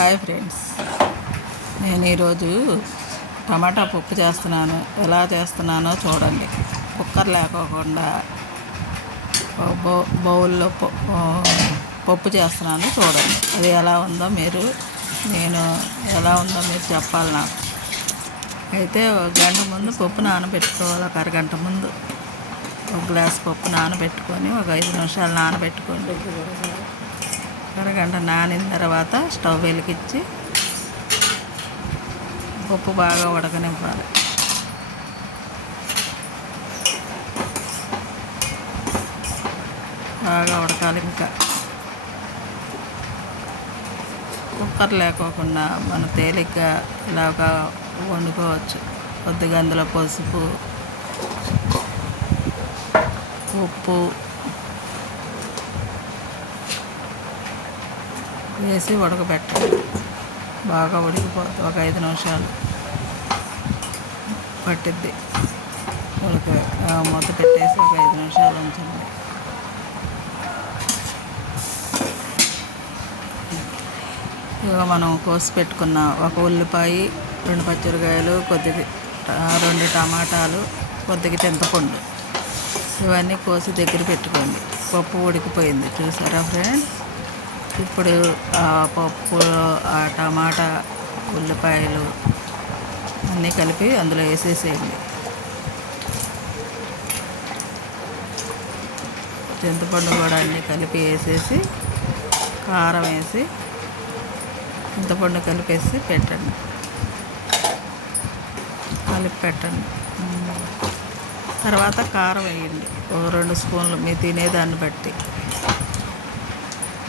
Hi friends. నేను ఈరోజు టమాటా పప్పు చేస్తున్నాను. ఎలా చేస్తున్నానో చూడండి. కుక్కర్ లేకోకుండా బౌ బౌల్లో పప్పు చేస్తున్నాను చూడండి. అది ఎలా ఉందో మీరు నేను ఎలా ఉందో మీరు చెప్పాలి నాకు. అయితే ఒక గంట ముందు పప్పు నానబెట్టుకోవాలి. ఒక అరగంట ముందు. ఒక గ్లాస్ పప్పు నానబెట్టుకొని ఒక ఐదు నిమిషాలు నానబెట్టుకోండి. అరగంట నానిన తర్వాత స్టవ్ వెలిగించి పప్పు బాగా ఉడకనివ్వాలి బాగా ఉడకాలి ఇంకా. కుక్కర్ లేకోకుండా మనం తేలిగ్గా ఇలాగా వండుకోవచ్చు. కొద్దిగా అందులో పసుపు ఉప్పు వేసి ఉడకబెట్టాలి. బాగా ఉడికిపోతుంది. ఒక ఐదు నిమిషాలు పట్టిద్ది. ఉడక మూత పెట్టేసి ఒక ఐదు నిమిషాలు ఉంచండి. ఇక మనం కోసి పెట్టుకున్న ఒక ఉల్లిపాయ రెండు పచ్చిమిరకాయలు కొద్దిగా రెండు టమాటాలు కొద్దిగా చింతపండు. ఇవన్నీ కోసి దగ్గర పెట్టుకోండి. పప్పు ఉడికిపోయింది. చూసారా ఫ్రెండ్స్? ఇప్పుడు ఆ పప్పు ఆ టమాటా ఉల్లిపాయలు అన్నీ కలిపి అందులో వేసేసేయండి. చింతపండు కూడా అన్నీ కలిపి వేసేసి కారం వేసి చింతపండు కలిపేసి పెట్టండి. కలిపి పెట్టండి. తర్వాత కారం వేయండి. ఒక రెండు స్పూన్లు మీరు తినేదాన్ని బట్టి.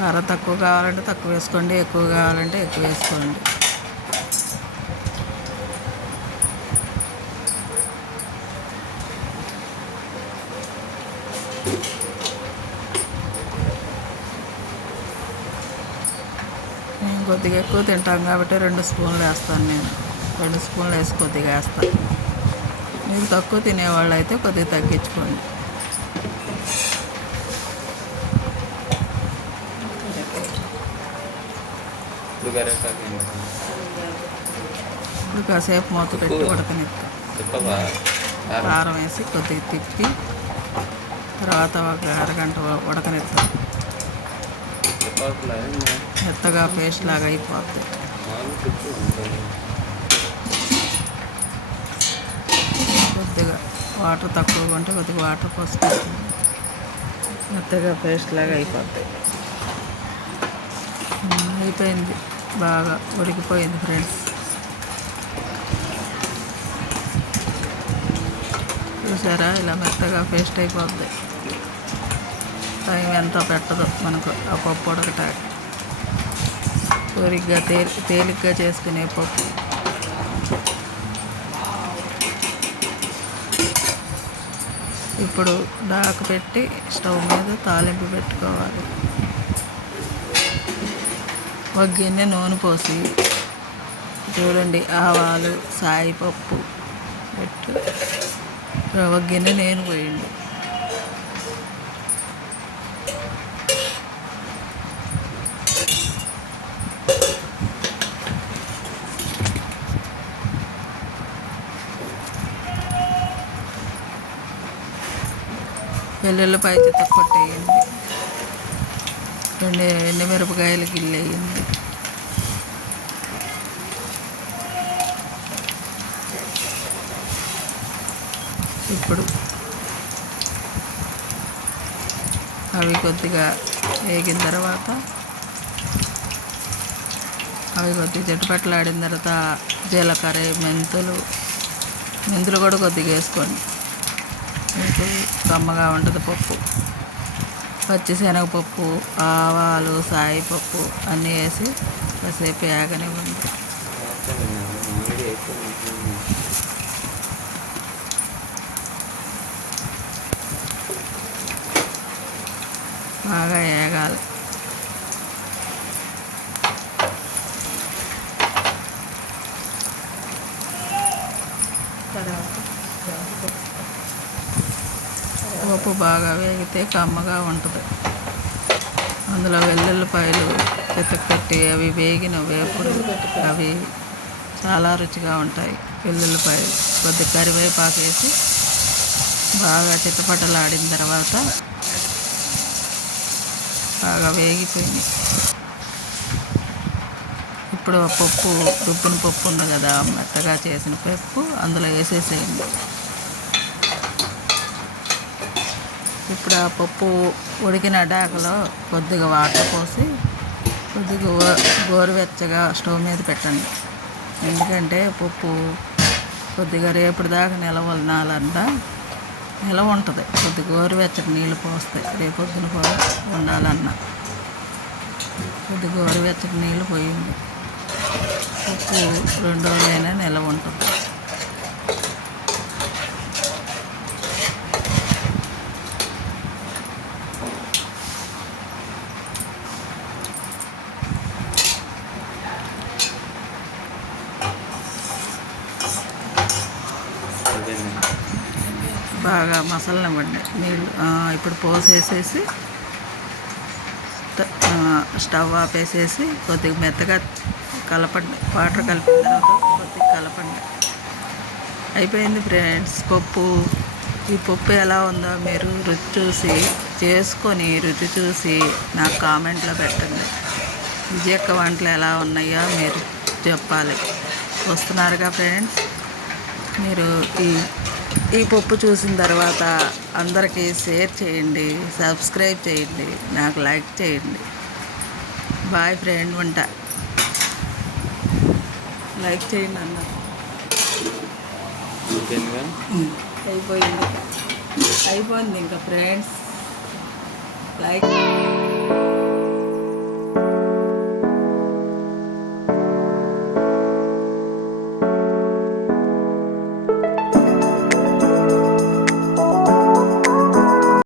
కారం తక్కువ కావాలంటే తక్కువ వేసుకోండి ఎక్కువ కావాలంటే ఎక్కువ వేసుకోండి. నేను కొద్దిగా ఎక్కువ తింటాం కాబట్టి రెండు స్పూన్లు వేస్తాను నేను. రెండు స్పూన్లు వేసి కొద్దిగా వేస్తాను. మీరు తక్కువ తినేవాళ్ళు అయితే కొద్దిగా తగ్గించుకోండి. ఇప్పుడు కాసేపు మూత పెట్టి ఉడకనిస్తాం కారం. వేసి కొద్దిగా తిప్పి తర్వాత ఒక అరగంట ఉడకనిస్తాం మెత్తగా పేస్ట్ లాగా ఉంటుంది. కొద్దిగా వాటర్ తక్కువగా ఉంటే కొద్దిగా వాటర్ పోసుకోవాలి మెత్తగా పేస్ట్ లాగా ఉమ్, అయిపోయింది. బాగా ఉడికిపోయింది ఫ్రెండ్స్. చూసారా? ఇలా మెత్తగా పేస్ట్ అయిపోద్ది. టైం ఎంత పెట్టదు మనకు ఆ పప్పు ఉడకటానికి తేలిగ్గా తేలి తేలిగ్గా చేసుకునే పప్పు. ఇప్పుడు డాక్ పెట్టి స్టవ్ మీద తాలింపు పెట్టుకోవాలి. ఒక గిన్నె నూనె పోసి చూడండి ఆవాలు సాయిపప్పు పెట్టు. ఒక గిన్నె నేను పోయండి. వెల్లుల్లిపాయ చెత్త కొట్టేయండి. రెండు ఎండు మిరపకాయలు గిల్లు గిల్లేయండి ఇప్పుడు అవి కొద్దిగా వేగిన తర్వాత అవి కొద్దిగా జట్టుపట్లాడిన తర్వాత జీలకర్ర మెంతులు మెంతులు కూడా కొద్దిగా వేసుకోండి. మెంతులు కమ్మగా ఉంటుంది పప్పు. పచ్చిశనగపప్పు ఆవాలు సాయిపప్పు అన్నీ వేసి కాసేపు వేగనివ్వండి. మామూలుగా బాగా బాగా వేగాలి పప్పు బాగా వేగితే కమ్మగా ఉంటుంది. అందులో వెల్లుల్లిపాయలు పెట్టి అవి వేగిన వేపుడు అవి చాలా రుచిగా ఉంటాయి. వెల్లుల్లిపాయలు కొద్ది కరివేపాకు వేసి బాగా చిట్టపట్టలాడిన తర్వాత బాగా వేగిపోయింది ఇప్పుడు ఆ పప్పు రుబ్బిన పప్పు ఉంది కదా మెత్తగా చేసిన పప్పు అందులో వేసేసేయండి. ఇప్పుడు ఆ పప్పు ఉడికిన డాకలో కొద్దిగా వాటర్ పోసి కొద్దిగా గోరువెచ్చగా స్టవ్ మీద పెట్టండి. ఎందుకంటే పప్పు కొద్దిగా రేపటి దాకా నిలవనాలంట నిలవ ఉంటుంది. కొద్దిగా గోరువెచ్చటి నీళ్ళు పోస్తాయి రేపొద్దున కూడా ఉండాలన్నా. కొద్ది గోరువెచ్చటి నీళ్ళు పోయింది పప్పు రెండు రోజులైనా నిలవ ఉంటుంది. బాగా మసలనివ్వండి నీళ్ళు ఇప్పుడు పోసేసేసి స్టవ్ ఆపేసేసి కొద్దిగా మెత్తగా కలపండి. వాటర్ కలిపిన తర్వాత కొద్దిగా కలపండి. అయిపోయింది ఫ్రెండ్స్ పప్పు. ఈ పప్పు ఎలా ఉందో మీరు రుచి చూసి చేసుకొని రుచి చూసి నాకు కామెంట్లో పెట్టండి. విజయక్క వంటలు ఎలా ఉన్నాయో మీరు చెప్పాలి. వస్తున్నారుగా ఫ్రెండ్స్ మీరు ఈ ఈ పప్పు చూసిన తర్వాత అందరికీ షేర్ చేయండి సబ్స్క్రైబ్ చేయండి నాకు లైక్ చేయండి. బాయ్ ఫ్రెండ్ ఉంటా లైక్ చేయండి అన్న అయిపోయింది. అయిపోయింది ఇంకా ఫ్రెండ్స్. లైక్